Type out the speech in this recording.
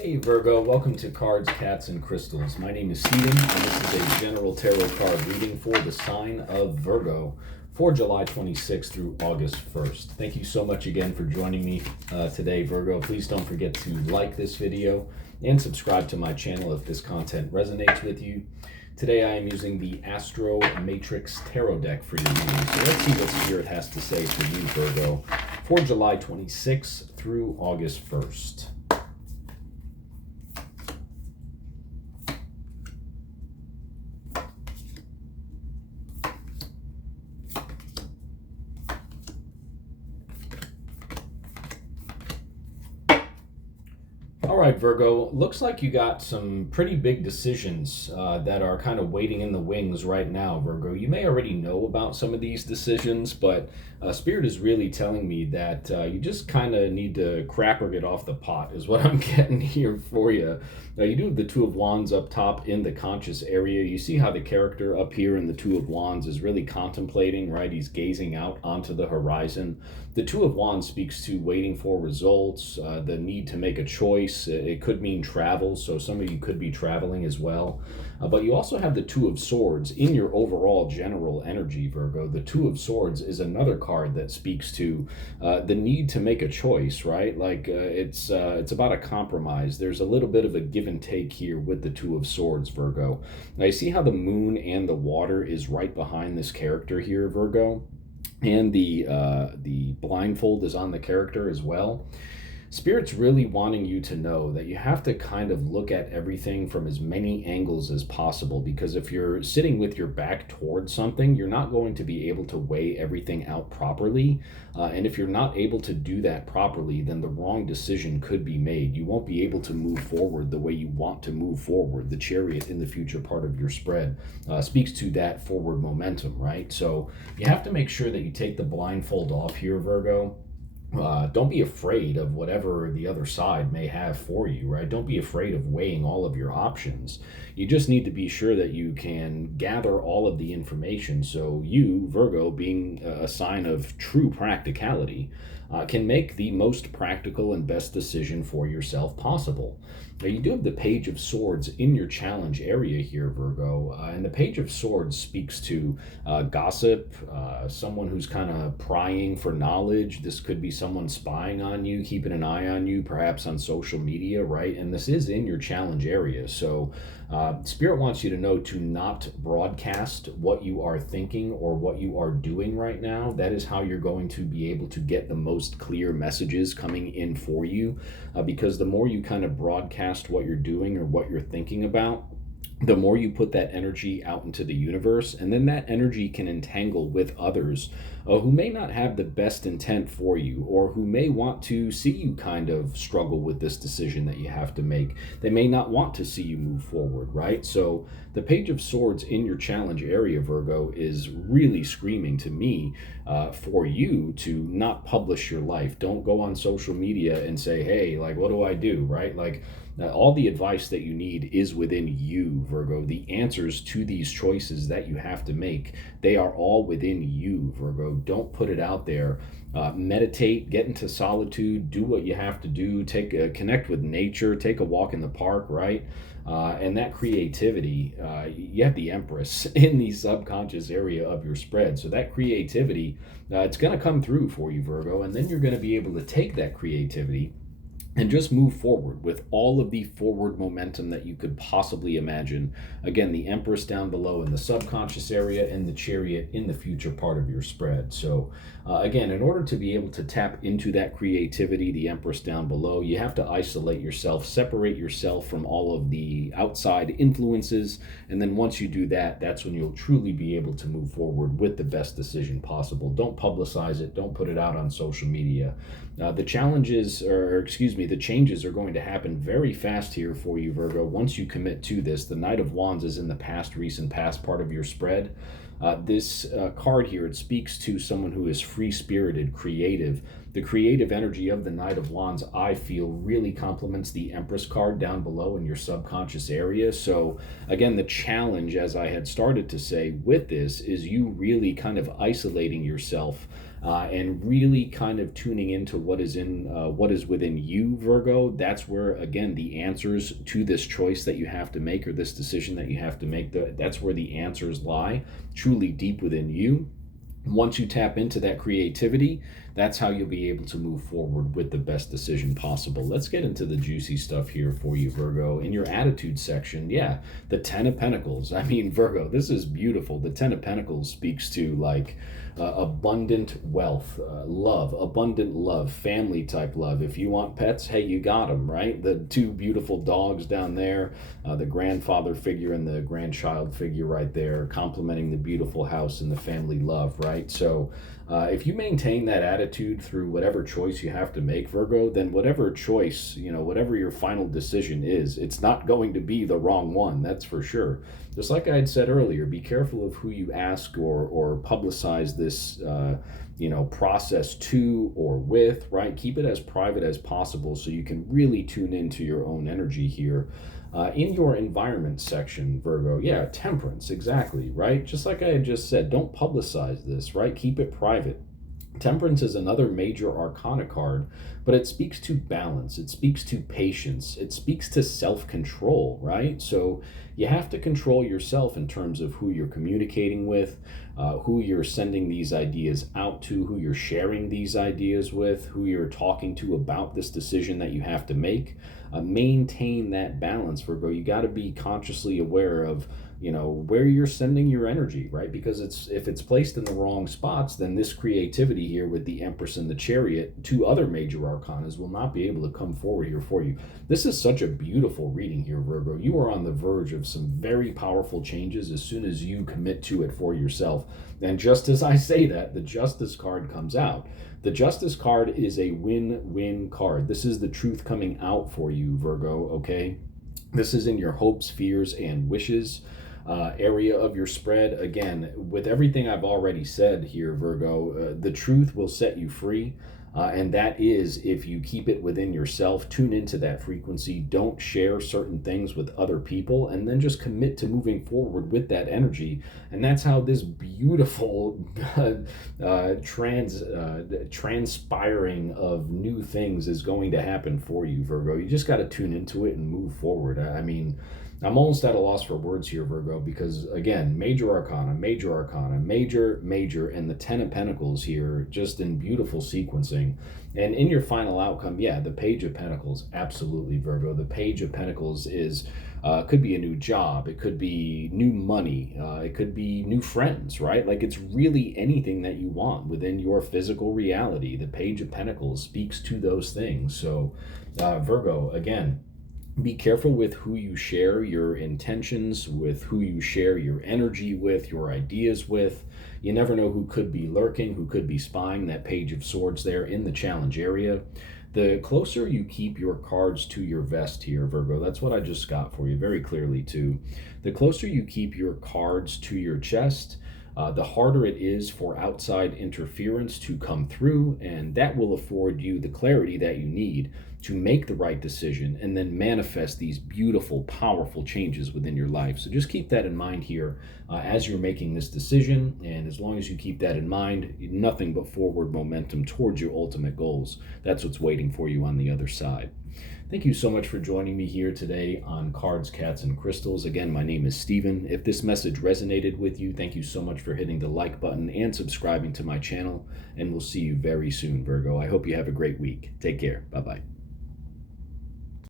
Hey Virgo, welcome to Cards, Cats, and Crystals. My name is Steven, and this is a general tarot card reading for the sign of Virgo for July 26th through August 1st. Thank you so much again for joining me today, Virgo. Please don't forget to like this video and subscribe to my channel if this content resonates with you. Today I am using the Astro Matrix Tarot deck for your reading. So let's see what Spirit has to say for you, Virgo, for July 26th through August 1st. All right, Virgo, looks like you got some pretty big decisions that are kind of waiting in the wings right now, Virgo. You may already know about some of these decisions, but Spirit is really telling me that you just kind of need to crap or get off the pot is what I'm getting here for you. You do have the Two of Wands up top in the conscious area. You see how the character up here in the Two of Wands is really contemplating, right? He's gazing out onto the horizon. The Two of Wands speaks to waiting for results, the need to make a choice. It could mean travel, so some of you could be traveling as well. But you also have the Two of Swords in your overall general energy, Virgo. The Two of Swords is another card that speaks to the need to make a choice, right? Like it's about a compromise. There's a little bit of a give and take here with the Two of Swords, Virgo. Now you see how the moon and the water is right behind this character here, Virgo? And the blindfold is on the character as well. Spirit's really wanting you to know that you have to kind of look at everything from as many angles as possible, because if you're sitting with your back towards something, you're not going to be able to weigh everything out properly. And if you're not able to do that properly, then the wrong decision could be made. You won't be able to move forward the way you want to move forward. The Chariot in the future part of your spread speaks to that forward momentum, right? So you have to make sure that you take the blindfold off here, Virgo. Don't be afraid of whatever the other side may have for you, right? Don't be afraid of weighing all of your options. You just need to be sure that you can gather all of the information so you, Virgo, being a sign of true practicality, can make the most practical and best decision for yourself possible. Now, you do have the Page of Swords in your challenge area here, Virgo, and the Page of Swords speaks to gossip, someone who's kind of prying for knowledge. This could be someone spying on you, keeping an eye on you, perhaps on social media, right? And this is in your challenge area. So Spirit wants you to know to not broadcast what you are thinking or what you are doing right now. That is how you're going to be able to get the most clear messages coming in for you, because the more you kind of broadcast what you're doing or what you're thinking about, the more you put that energy out into the universe, and then that energy can entangle with others who may not have the best intent for you, or who may want to see you kind of struggle with this decision that you have to make. They may not want to see you move forward, right? So the Page of Swords in your challenge area, Virgo, is really screaming to me for you to not publish your life. Don't go on social media and say, hey, like, what do I do, right? Like, all the advice that you need is within you, Virgo. The answers to these choices that you have to make, they are all within you, Virgo. Don't put it out there. Meditate, get into solitude, do what you have to do, connect with nature, take a walk in the park, right? And that creativity, you have the Empress in the subconscious area of your spread. So that creativity, it's going to come through for you, Virgo. And then you're going to be able to take that creativity and just move forward with all of the forward momentum that you could possibly imagine. Again, the Empress down below in the subconscious area and the Chariot in the future part of your spread. So again, in order to be able to tap into that creativity, the Empress down below, you have to isolate yourself, separate yourself from all of the outside influences. And then once you do that, that's when you'll truly be able to move forward with the best decision possible. Don't publicize it. Don't put it out on social media. The changes are going to happen very fast here for you, Virgo. Once you commit to this, the Knight of Wands is in the recent past part of your spread. This card here, it speaks to someone who is free-spirited, creative. The creative energy of the Knight of Wands, I feel, really complements the Empress card down below in your subconscious area. So again, the challenge, as I had started to say with this, is you really kind of isolating yourself and really kind of tuning into what is within you, Virgo. That's where, again, the answers to this choice that you have to make, or this decision that you have to make, that's where the answers lie, truly deep within you. Once you tap into that creativity, that's how you'll be able to move forward with the best decision possible. Let's get into the juicy stuff here for you, Virgo. In your attitude section, yeah, the Ten of Pentacles. I mean, Virgo, this is beautiful. The Ten of Pentacles speaks to like abundant wealth, abundant love, family type love. If you want pets, hey, you got them, right? The two beautiful dogs down there, the grandfather figure and the grandchild figure right there, complementing the beautiful house and the family love, right? So if you maintain that attitude through whatever choice you have to make, Virgo, then whatever choice, whatever your final decision is, it's not going to be the wrong one, that's for sure. Just like I had said earlier, be careful of who you ask or publicize this, process to or with, right? Keep it as private as possible so you can really tune into your own energy here. In your environment section, Virgo, yeah, temperance, exactly, right? Just like I had just said, don't publicize this, right? Keep it private. Temperance is another major arcana card, but it speaks to balance, it speaks to patience, it speaks to self-control, right? So you have to control yourself in terms of who you're communicating with, who you're sending these ideas out to, who you're sharing these ideas with, who you're talking to about this decision that you have to make. Maintain that balance, Virgo. You got to be consciously aware of where you're sending your energy, right? Because if it's placed in the wrong spots, then this creativity here with the Empress and the Chariot, two other major arcanas, will not be able to come forward here for you. This is such a beautiful reading here, Virgo. You are on the verge of some very powerful changes as soon as you commit to it for yourself. And just as I say that, the Justice card comes out. The Justice card is a win-win card. This is the truth coming out for you, Virgo, okay? This is in your hopes, fears, and wishes area of your spread. Again, with everything I've already said here, Virgo, the truth will set you free. And that is if you keep it within yourself, tune into that frequency, don't share certain things with other people, and then just commit to moving forward with that energy. And that's how this beautiful transpiring of new things is going to happen for you, Virgo. You just got to tune into it and move forward. I mean, I'm almost at a loss for words here, Virgo, because again, major arcana, major, and the Ten of Pentacles here, just in beautiful sequencing. And in your final outcome, yeah, the Page of Pentacles, absolutely, Virgo. The Page of Pentacles is, could be a new job, it could be new money, it could be new friends, right? Like it's really anything that you want within your physical reality. The Page of Pentacles speaks to those things. So, Virgo, again, be careful with who you share your intentions with, who you share your energy with, your ideas with. You never know who could be lurking, who could be spying. That Page of Swords there in the challenge area. The closer you keep your cards to your vest here, Virgo, that's what I just got for you very clearly too. The closer you keep your cards to your chest, the harder it is for outside interference to come through, and that will afford you the clarity that you need to make the right decision and then manifest these beautiful, powerful changes within your life. So just keep that in mind here as you're making this decision, and as long as you keep that in mind, nothing but forward momentum towards your ultimate goals. That's what's waiting for you on the other side. Thank you so much for joining me here today on Cards, Cats, and Crystals. Again, my name is Steven. If this message resonated with you, thank you so much for hitting the like button and subscribing to my channel, and we'll see you very soon, Virgo. I hope you have a great week. Take care. Bye-bye.